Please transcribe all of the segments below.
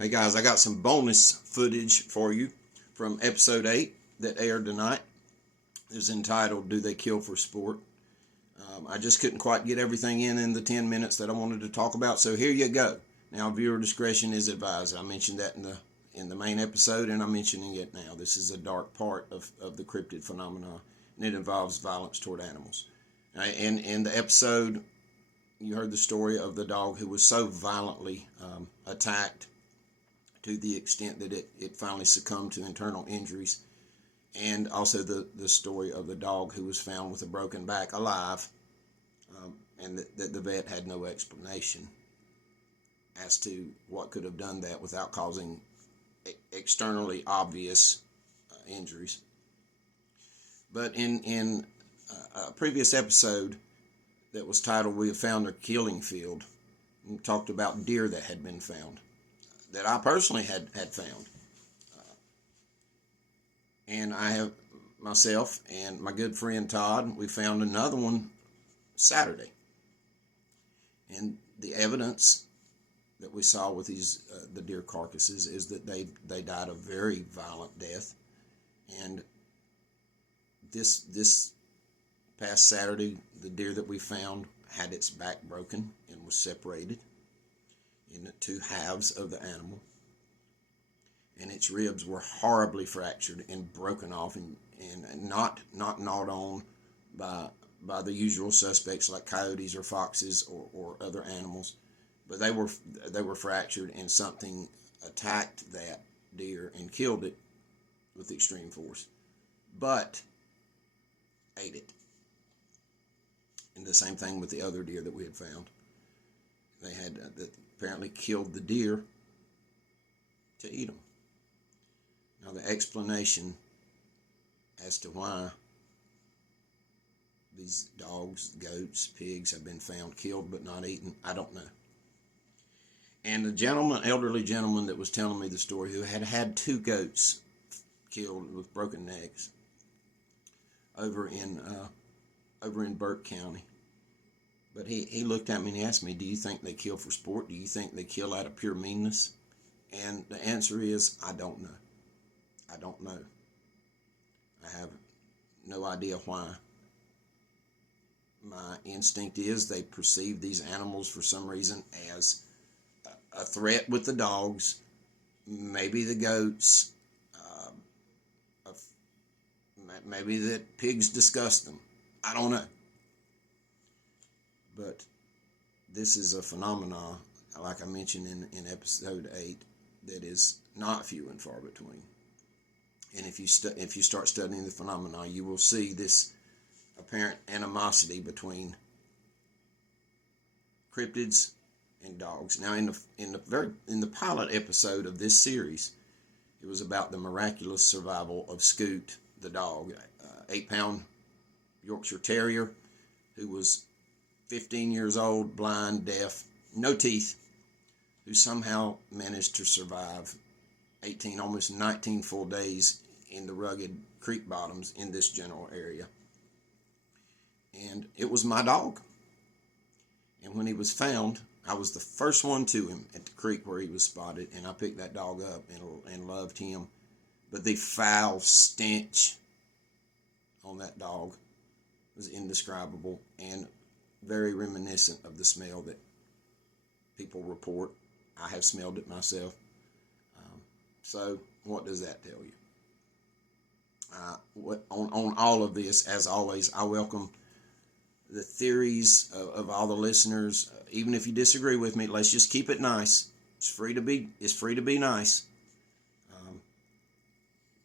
Hey guys, I got some bonus footage for you from episode 8 that aired tonight. It was entitled, Do They Kill for Sport? I just couldn't quite get everything in the 10 minutes that I wanted to talk about, so here you go. Now, viewer discretion is advised. I mentioned that in the main episode, and I'm mentioning it now. This is a dark part of the cryptid phenomena, and it involves violence toward animals. And in the episode, you heard the story of the dog who was so violently attacked to the extent that it finally succumbed to internal injuries, and also the story of the dog who was found with a broken back alive, and that the vet had no explanation as to what could have done that without causing externally obvious injuries. But in a previous episode that was titled, We Have Found Their Killing Field, we talked about deer that had been found, that I personally had found. And I have, myself and my good friend Todd, we found another one Saturday. And the evidence that we saw with these the deer carcasses is that they died a very violent death. And this past Saturday, the deer that we found had its back broken and was separated in the two halves of the animal, and its ribs were horribly fractured and broken off and not gnawed on by the usual suspects like coyotes or foxes or other animals, but they were fractured, and something attacked that deer and killed it with extreme force, but ate it. And the same thing with the other deer that we had found. They had that apparently killed the deer to eat them. Now, the explanation as to why these dogs, goats, pigs have been found killed but not eaten, I don't know. And the elderly gentleman that was telling me the story, who had had 2 goats killed with broken necks over in Burke County. But he looked at me and he asked me, do you think they kill for sport? Do you think they kill out of pure meanness? And the answer is, I don't know. I don't know. I have no idea why. My instinct is they perceive these animals for some reason as a threat with the dogs, maybe the goats, maybe that pigs disgust them. I don't know. But this is a phenomenon, like I mentioned in episode 8, that is not few and far between. And if you start studying the phenomena, you will see this apparent animosity between cryptids and dogs. Now, in the pilot episode of this series, it was about the miraculous survival of Scoot, the dog, 8-pound Yorkshire Terrier, who was 15 years old, blind, deaf, no teeth, who somehow managed to survive 18, almost 19 full days in the rugged creek bottoms in this general area. And it was my dog. And when he was found, I was the first one to him at the creek where he was spotted, and I picked that dog up and loved him. But the foul stench on that dog was indescribable and very reminiscent of the smell that people report. I have smelled it myself. So what does that tell you? On all of this, as always, I welcome the theories of all the listeners. Even if you disagree with me, let's just keep it nice. It's free to be nice.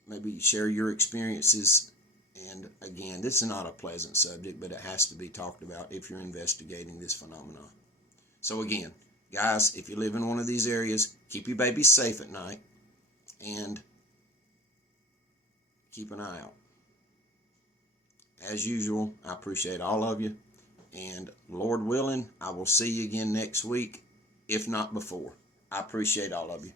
Maybe share your experiences. And again, this is not a pleasant subject, but it has to be talked about if you're investigating this phenomenon. So again, guys, if you live in one of these areas, keep your babies safe at night and keep an eye out. As usual, I appreciate all of you, and Lord willing, I will see you again next week, if not before. I appreciate all of you.